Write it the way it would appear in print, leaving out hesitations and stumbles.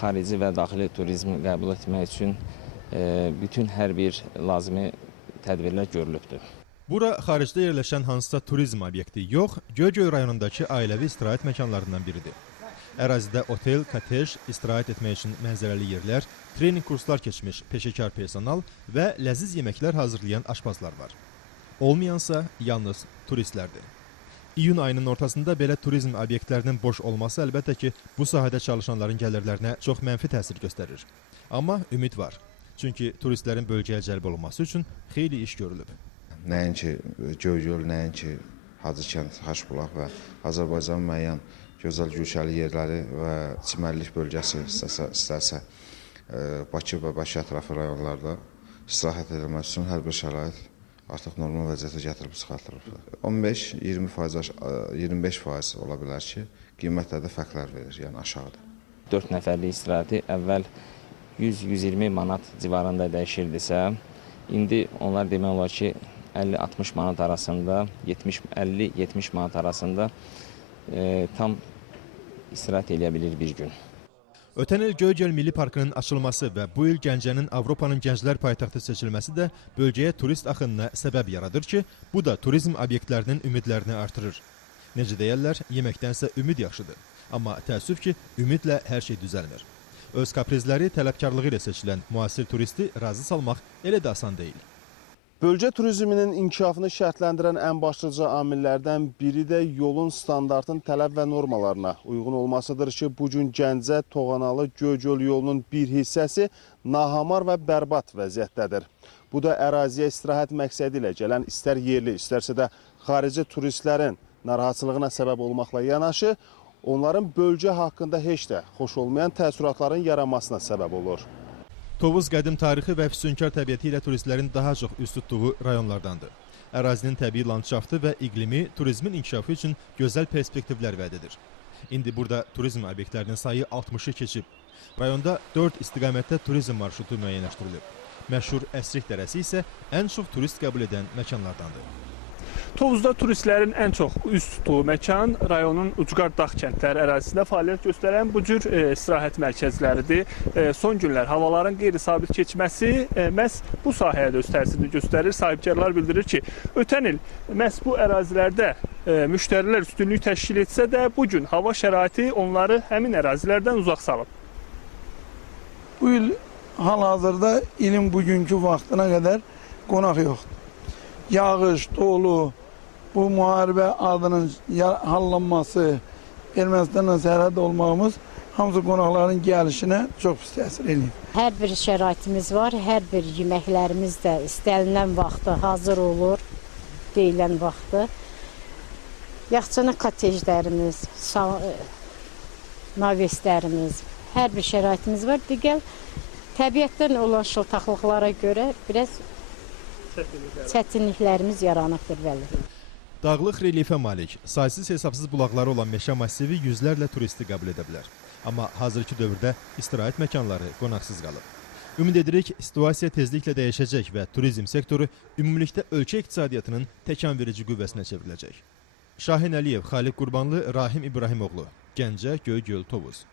xarici və daxili turizm qəbul etmək üçün bütün hər bir lazımi tədbirlər görülübdür. Bura xaricdə yerləşən hansısa turizm obyekti yox, Göygöl rayonundakı ailəvi istirahət məkanlarından biridir. Ərazidə otel, kotej, istirahət etmək üçün mənzərəli yerlər, trening kurslar keçmiş peşəkar personal və ləziz yeməklər hazırlayan aşpazlar var. Olmayansa yalnız turistlərdir. İyun ayının ortasında belə turizm obyektlərinin boş olması əlbəttə ki, bu sahədə çalışanların gəlirlərinə çox mənfi təsir göstərir. Amma ümid var. Çünki turistlərin bölgəyə cəlb olunması üçün xeyli iş görülüb. Nəinki Göygöl, nəinki Hacıkənd, Xaçbulaq və Azərbaycanın müəyyən gözəl güşəli yerləri və çimərlik bölgəsi istərsə Bakı və Bakı ətrafı rayonlarda istirahət edilmək üçün hər bir şərait artıq normal vəziyyətə gətirib çıxartılıb. 15-25% ola bilər ki, qiymətlərdə fərqlər verir, yəni aşağıda. 4 nəfərlik istirahəti əvvəl 100-120 manat civarında dəyişirdisə, indi onlar demək olar ki, 50-60 manat arasında, 50-70 manat arasında tam istirahət edə bilir bir gün. Ötən il Göygöl Milli Parkının açılması və bu il Gəncənin Avropanın gənclər paytaxtı seçilməsi də bölgəyə turist axınına səbəb yaradır ki, bu da turizm obyektlərinin ümidlərini artırır. Necə deyərlər, yeməkdənsə ümid yaxşıdır. Amma təəssüf ki, ümidlə hər şey düzəlmir. Öz kaprizləri, tələbkarlığı ilə seçilən müasir turisti razı salmaq elə də asan deyil. Bölgə turizminin inkişafını şərtləndirən ən başlıca amillərdən biri də yolun standartın tələb və normalarına uyğun olmasıdır ki, bugün Gəncə, Toğanalı, Göygöl yolunun bir hissəsi nahamar və bərbad vəziyyətdədir. Bu da əraziyə istirahət məqsədi ilə gələn istər yerli, istərsə də xarici turistlərin narahatçılığına səbəb olmaqla yanaşı, onların bölgə haqqında heç də xoş olmayan təəssüratların yaranmasına səbəb olur. Tovuz qədim tarixi və füsunkar təbiəti ilə turistlərin daha çox üst tutduğu rayonlardandır. Ərazinin təbii landşaftı və iqlimi turizmin inkişafı üçün gözəl perspektivlər vəd edir. İndi burada turizm obyektlərinin sayı 60'ı keçib. Rayonda 4 istiqamətdə turizm marşrutu müəyyənləşdirilib. Məşhur Əsrik dərəsi isə ən çox turist qəbul edən məkanlardandır. Tovuzda turistlərin ən çox üz tutduğu məkan rayonun ucqar dağ kəndləri ərazisində fəaliyyət göstərən bu cür istirahət mərkəzləridir. Son günlər havaların qeyri-sabit keçməsi məhz bu sahəyə də öz təsirini göstərir. Sahibkarlar bildirir ki, ötən il məhz bu ərazilərdə müştərilər üstünlük təşkil etsə də bugün hava şəraiti onları həmin ərazilərdən uzaq salıb. Bu il hal-hazırda ilin bugünkü vaxtına qədər qonaq yoxdur. Yağış, dolu, bu müharibə adının hallanması, Ermənistanla sərhəd olmağımız hamısı qonaqların gəlişinə çox pis təsir edir. Hər bir şəraitimiz var, hər bir yeməklərimiz də istənilən vaxtı hazır olur, deyilən vaxtı. Yaxçını kotejlərimiz, navestlərimiz, hər bir şəraitimiz var. Digər təbiətdən olan şıltaqlıqlara görə biraz çətinliklərimiz yaranıbdır bəli. Dağlıq relyefə malik, saysız hesabsız bulaqları olan meşə massivi yüzlərlə turisti qəbul edə bilər. Amma hazırki dövrdə istirahət məkanları qonaqsız qalıb. Ümid edirik, situasiya tezliklə dəyişəcək və turizm sektoru ümumilikdə ölkə iqtisadiyyatının təkanverici qüvvəsinə çevriləcək. Şahin Əliyev, Xaliq Qurbanlı, Rahim İbrahimoğlu, Gəncə, Göygöl, Tovuz.